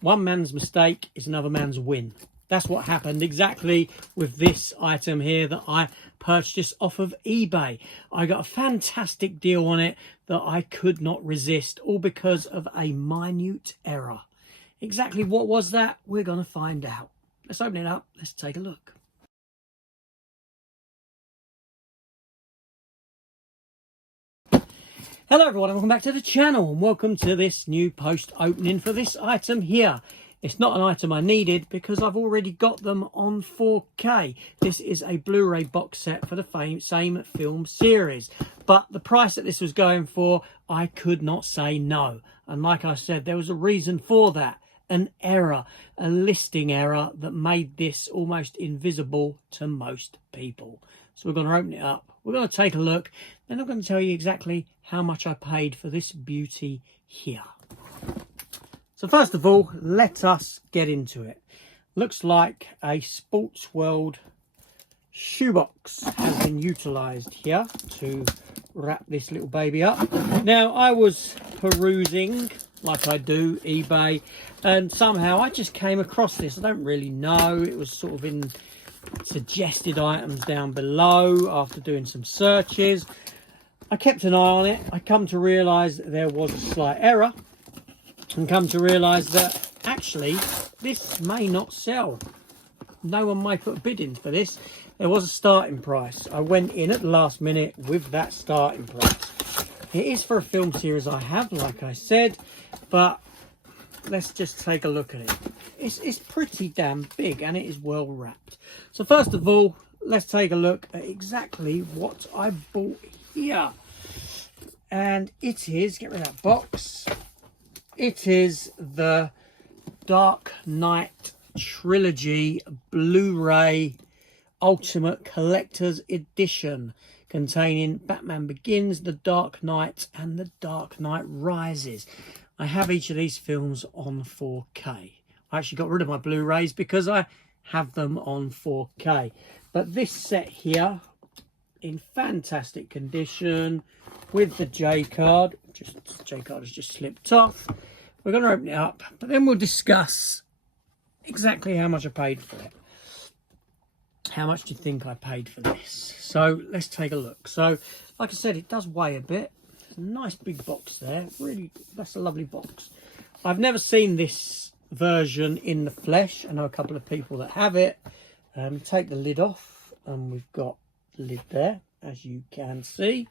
one man's mistake is another man's win. That's what happened exactly with this item here that I purchased off of eBay. I got a fantastic deal on it that I could not resist, all because of a minute error. Exactly what was that? We're going to find out. Let's open it up. Let's take a look. Hello everyone, and welcome back to the channel, and welcome to this new post opening for this item here. It's not an item I needed because I've already got them on 4K. This is a Blu-ray box set for the same film series. But the price that this was going for, I could not say no. And like I said, there was a reason for that. An error, a listing error that made this almost invisible to most people. So we're going to open it up. We're going to take a look. Then I'm going to tell you exactly how much I paid for this beauty here. So first of all, let us get into it. Looks like a Sports World shoebox has been utilised here to wrap this little baby up. Now, I was perusing, like I do, eBay, and somehow I just came across this. I don't really know. It was sort of in suggested items down below after doing some searches. I kept an eye on it. I come to realise that there was a slight error, and come to realise that actually this may not sell. No one may put a bid in for this. There was a starting price. I went in at the last minute with that starting price. It is for a film series I have, like I said, but let's just take a look at it. It's pretty damn big, and it is well wrapped. So first of all, let's take a look at exactly what I bought here. And it is, get rid of that box, it is the Dark Knight Trilogy Blu-ray Ultimate Collector's Edition, containing Batman Begins, The Dark Knight and The Dark Knight Rises. I have each of these films on 4K. I actually got rid of my Blu-rays because I have them on 4K. But this set here, in fantastic condition, with the J card. The J card has just slipped off. We're going to open it up, but then we'll discuss exactly how much I paid for it. How much do you think I paid for this? So let's take a look. So, like I said, it does weigh a bit. It's a nice big box there. Really, that's a lovely box. I've never seen this version in the flesh. I know a couple of people that have it. Take the lid off, and we've got the lid there, as you can see.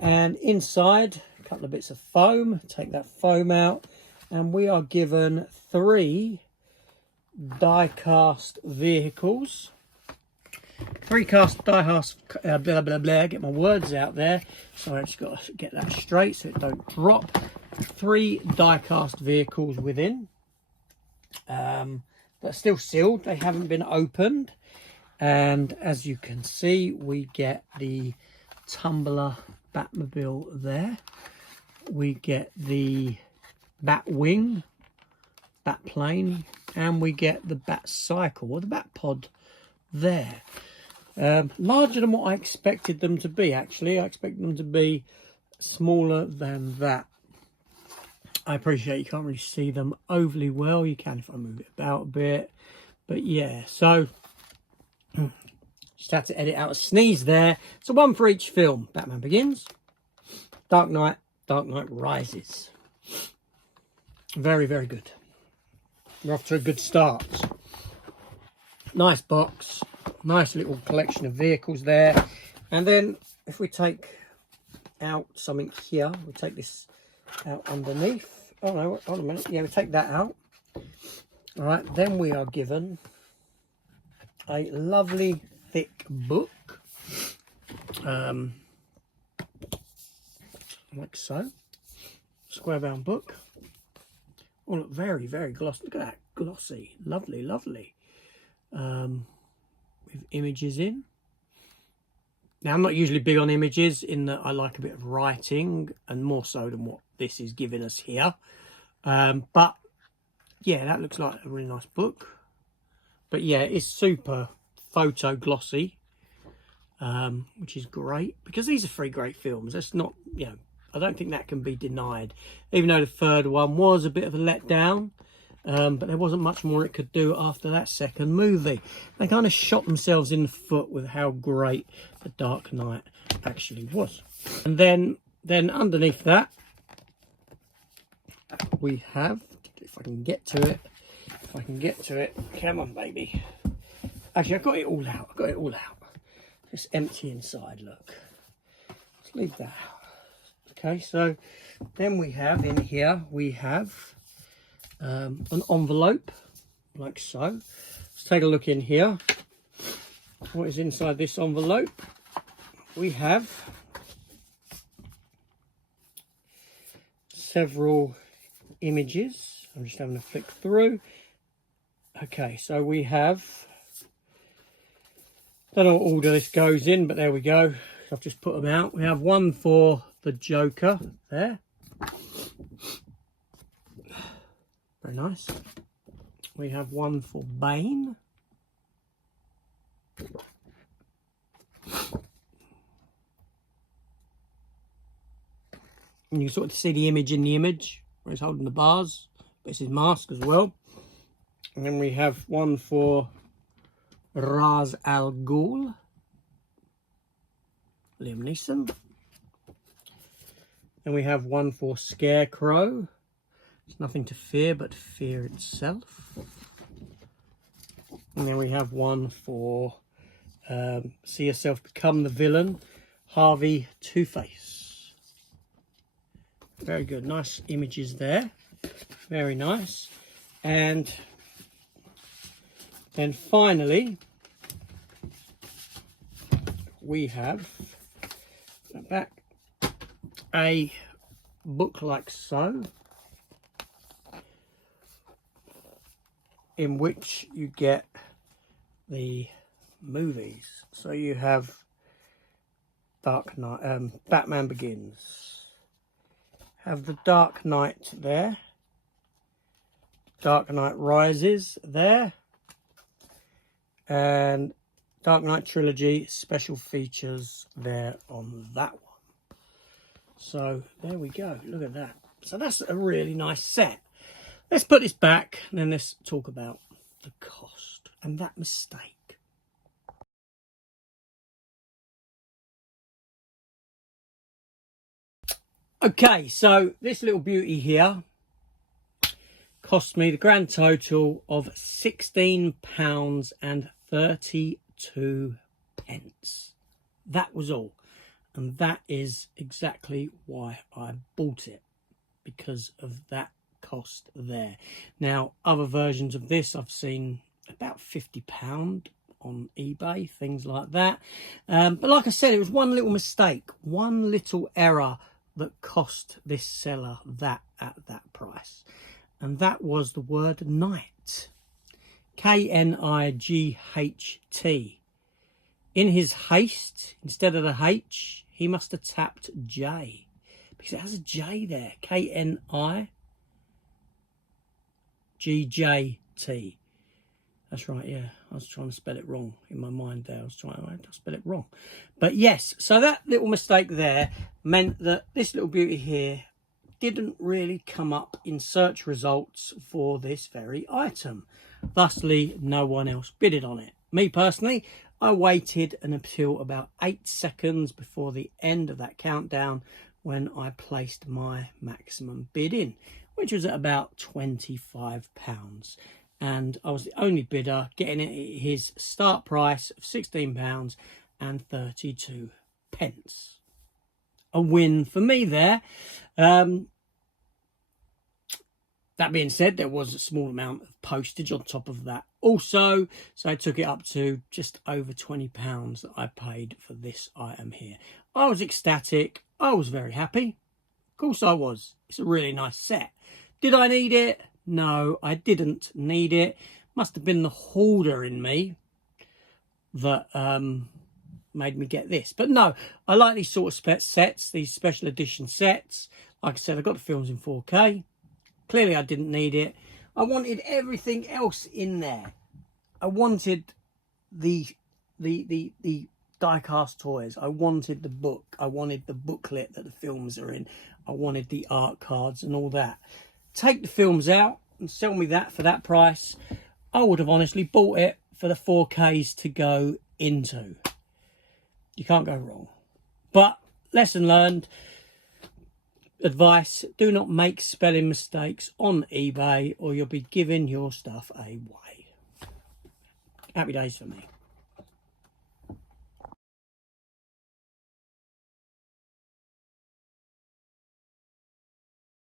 And inside, a couple of bits of foam. Take that foam out, and we are given 3 die-cast vehicles. 3 die-cast, blah, blah, blah, get my words out there. So I just got to get that straight so it don't drop. 3 die-cast vehicles within. They're still sealed, they haven't been opened. And as you can see, we get the Tumbler Batmobile there. We get the Batwing, Batplane, and we get the Batcycle, or the Batpod there. Larger than what I expected them to be, actually. I expected them to be smaller than that. I appreciate you can't really see them overly well. You can if I move it about a bit. But yeah, so just had to edit out a sneeze there. So 1 for each film. Batman Begins, Dark Knight Rises. Very, very good. We're off to a good start. Nice box. Nice little collection of vehicles there. And then if we take out something here, we'll take this out underneath. Oh no, hold a minute. Yeah, we take that out. All right, then we are given a lovely thick book. Like so. Square bound book. Oh, look, very, very glossy. Look at that. Glossy. Lovely, lovely. With images in. Now, I'm not usually big on images in that I like a bit of writing, and more so than what this is giving us here. But yeah, that looks like a really nice book. But yeah, it's super photo glossy, which is great because these are 3 great films. That's not, I don't think that can be denied. Even though the third one was a bit of a letdown, but there wasn't much more it could do after that second movie. They kind of shot themselves in the foot with how great The Dark Knight actually was. And then underneath that, we have, if I can get to it, come on baby. Actually, I got it all out. It's empty inside, look. Let's leave that out. Okay, so then we have in here, we have an envelope, like so. Let's take a look in here. What is inside this envelope? We have several images. I'm just having a flick through. Okay, so we have, don't know what order this goes in, but there we go. I've just put them out. We have one for the Joker there. Very nice. We have one for Bane. And you sort of see the image in the image where he's holding the bars, but it's his mask as well. And then we have one for Ra's al Ghul, Liam Neeson. Then we have one for Scarecrow. There's nothing to fear but fear itself. And then we have one for See Yourself Become the Villain, Harvey Two-Face. Very good, nice images there. Very nice. And then finally, we have back a book like so, in which you get the movies. So you have Dark Knight, Batman Begins. Have the Dark Knight there. Dark Knight Rises there. And Dark Knight Trilogy special features there on that one. So there we go. Look at that. So that's a really nice set. Let's put this back and then let's talk about the cost and that mistake. Okay, so this little beauty here cost me the grand total of £16.32. That was all. And that is exactly why I bought it, because of that cost there. Now, other versions of this I've seen about £50 on eBay, things like that. But like I said, it was one little mistake, one little error that cost this seller that at that price. And that was the word night. K-N-I-G-H-T. In his haste, instead of the H, he must have tapped J, because it has a J there. K-N-I-G-J-T. That's right, yeah. I was trying to spell it wrong in my mind there. I was trying to spell it wrong. But yes, so that little mistake there meant that this little beauty here didn't really come up in search results for this very item. Thusly, no one else bidded on it. Me personally, I waited until about 8 seconds before the end of that countdown when I placed my maximum bid in, which was at about £25. And I was the only bidder, getting it at his start price of £16.32. A win for me there. That being said, there was a small amount of postage on top of that also, so I took it up to just over £20 that I paid for this item here. I was ecstatic. I was very happy. Of course I was. It's a really nice set. Did I need it? No, I didn't need it. Must have been the hoarder in me that made me get this. But no, I like these sort of sets, these special edition sets. Like I said, I got the films in 4K. Clearly I didn't need it. I wanted everything else in there. I wanted the die-cast toys. I wanted the book. I wanted the booklet that the films are in. I wanted the art cards and all that. Take the films out. and sell me that for that price, I would have honestly bought it for the 4Ks to go into. You can't go wrong. But lesson learned. Advice, do not make spelling mistakes on eBay or you'll be giving your stuff away. Happy days for me.